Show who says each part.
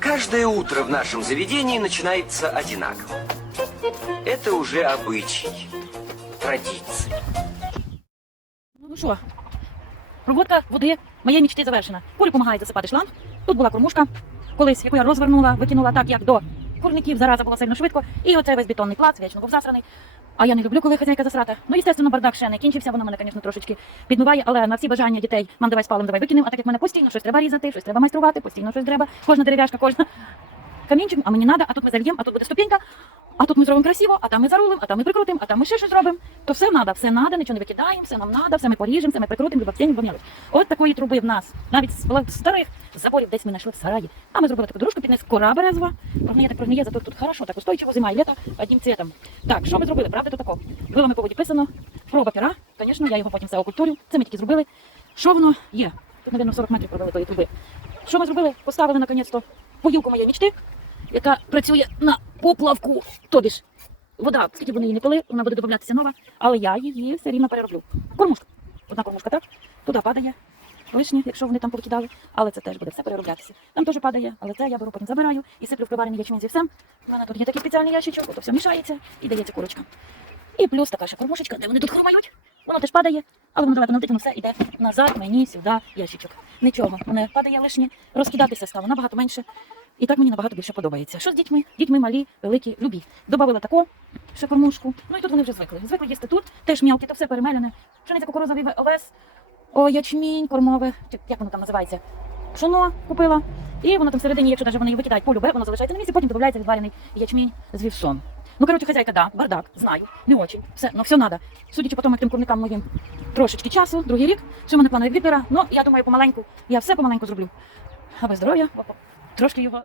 Speaker 1: Каждое утро в нашем заведении начинается одинаково. Это уже обычай, традиция.
Speaker 2: Ну що, проводка води моєї мічти завершена. Курі допомагають засипати шланг. Тут була кормушка, колись, яку я розвернула, викинула так, як до курників, зараза була сильно швидко. І оцей весь бетонний плац вічно був засраний. А я не люблю, коли хазяйка засрата. Ну, естественно, бардак ще не кінчився, вона мене, звісно, трошечки підмиває, але на всі бажання дітей мам давай спалим, давай викинемо. А так як мене постійно щось треба різати, щось треба майструвати, постійно щось треба. Кожна дерев'яшка, кожна камінчик, а мені треба, а тут ми зальємо, а тут буде ступенька, а тут ми зробимо красиво, а там ми зарулимо, а там ми прикрутимо, а там ми ще щось зробимо. То все треба, все треба, нічого не викидаємо, все нам треба, все ми поріжемо, все ми прикрутимо, тінь, мелоч. От такої труби в нас. Навіть з старих заборів десь ми знайшли в сараї. А ми зробили таку дорожку під низ, кора березова. Прогниє так прогниє, зато тут хорошо, так устойчиво зима і літо одним цвітом. Так, що ми зробили? Правда, тут тако. Вилами по воді писано, проба пера, звісно, я його потім все окультурю. Це ми тільки зробили. Що воно є? Тут, мабуть, 40 метрів провели тої труби. Що ми зробили? Поставили наконець-то поїлку моєї мічти, яка працює на поплавку. Тобі ж вода, скільки вони її не пили, вона буде додатися нова, але я її все рівно перероблю. Кормушка. Одна кормушка, так? Туди падає. Лишнє, якщо вони там повикидали, але це теж буде все перероблятися. Там теж падає, але це я беру, потім забираю і сиплю в приварений ячмінь зі всем. У мене тут є такий спеціальний ящичок, то все мішається і дається курочкам. І плюс така ще кормушечка, де вони тут хрумають. Воно теж падає, але воно давайте воно все йде назад, мені сюди, ящичок. Нічого, не падає лишнє, розкидатися стало набагато менше. І так мені набагато більше подобається. Що з дітьми? Дітьми малі, великі, любі. Добавила таку ще кормушку. Ну і тут вони вже звикли. Звикли їсти тут, теж м'ялки, то все перемелене. Пшениця, кукурузовий овес, о, ячмінь, кормове, як воно там називається? Пшоно купила. І воно там всередині, якщо навіть вони її викидають по любе, воно залишається на місці, потім додається відварений ячмінь з вівсом. Ну, коротше, хазяйка, да, бардак, знаю, не очень. Все, ну все надо. Судячи по тому, як тим курникам моїм трошечки часу, другий рік, що в мене планує дві ну, я думаю, помаленьку, я все помаленьку зроблю. Аби здоров'я, трошки його